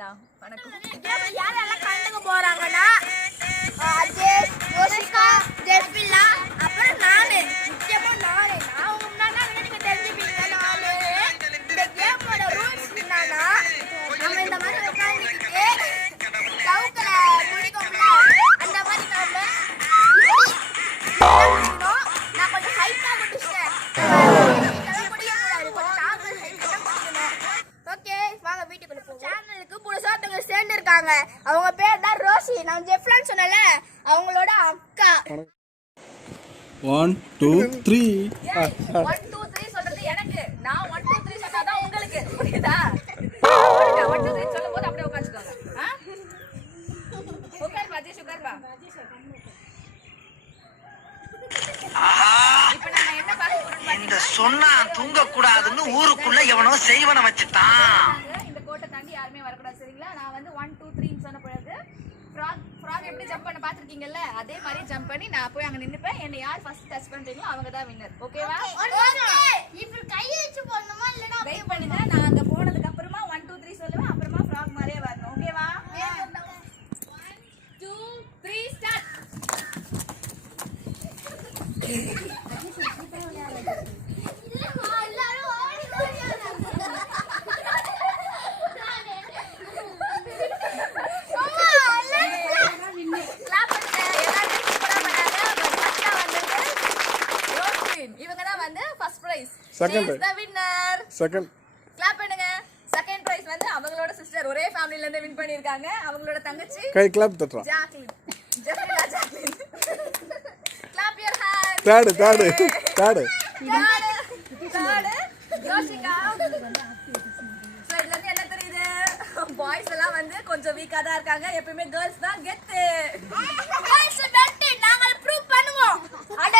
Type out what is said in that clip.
வேண்டாம். வணக்கம். யாரெல்லாம் கண்டுக்க போறாங்கன்னா அஜேஷ், யோசிகா, ஜெஃபிலா, அப்புறம் நானு. முக்கியமா நானு. நான் உங்க முன்னாடி நீங்க தெரிஞ்சுப்பீங்க. நானு இந்த கேமோட ரூல்ஸ் என்னன்னா நம்ம இந்த மாதிரி உட்காந்துக்கிட்டு சவுக்கல முடிக்கும்ல அந்த மாதிரி நான் கொஞ்சம் ஹைட்டா முடிச்சிட்டேன். சேர்ந்துருக்காங்க. அவங்க பேர் தான் ரோசி. நான் ஜெஃப்லான் சொன்னல அவங்களோட அக்கா. 1 2 3 1 2 3 சொல்றது எனக்கு. நான் 1 2 3 சொன்னாதான் உங்களுக்கு. புரியுதா? 1 2 3 சொல்லும்போது அப்படியே உட்கார்ந்துக்கோங்க. உட்கார் பாஜி சுகர் பா. இப்போ நம்ம என்ன பார்க்க போறோம்? இந்த சொன்னா தூங்க கூடாதுன்னு ஊருக்குள்ள எவனோ செய்வன வச்சிட்டான். இந்த கோட்டை தாண்டி யாருமே வரக்கூடாது சரிங்களா? நான் வந்து 1 2 3 ன்னு சொன்ன பிறகு ஃப்ராக் எப்படி ஜம்ப் பண்ண பாத்துருக்கீங்கல்ல, அதே மாதிரி ஜம்ப் பண்ணி நான் போய் அங்க நின்னுப்பேன். என்ன யார் ஃபர்ஸ்ட் டச் பண்றீங்களோ அவங்க தான் வின்னர். ஓகேவா? இப்ப கையை வச்சு போடணுமா இல்லனா வெயிட் பண்ணுங்க. நான் அங்க போனதுக்கு அப்புறமா 1 2 3 சொல்லுவேன். அப்புறமா ஃப்ராக் மாதிரியே வரணும். ஓகேவா? 1 2 3 ஸ்டார்ட். Second கிளாப் பண்ணுங்க. செகண்ட் பிரைஸ் வந்து அவங்களோட சிஸ்டர் ஒரே ஃபேமிலில இருந்து வின் பண்ணிருக்காங்க. அவங்களோட தங்கச்சி கை கிளாப் தட்டறா. Jacqueline. Jefila Jacqueline. Clap your hand. Third Yosika. So இதுல இருந்து என்ன தெரியுது? பாய்ஸ் எல்லாம் வந்து கொஞ்சம் வீக்கா தான் இருக்காங்க. எப்பவுமே गर्ल्स தான் கெத்து. பாய்ஸ் பெட் நாங்க ப்ரூவ் பண்ணுவோம். அட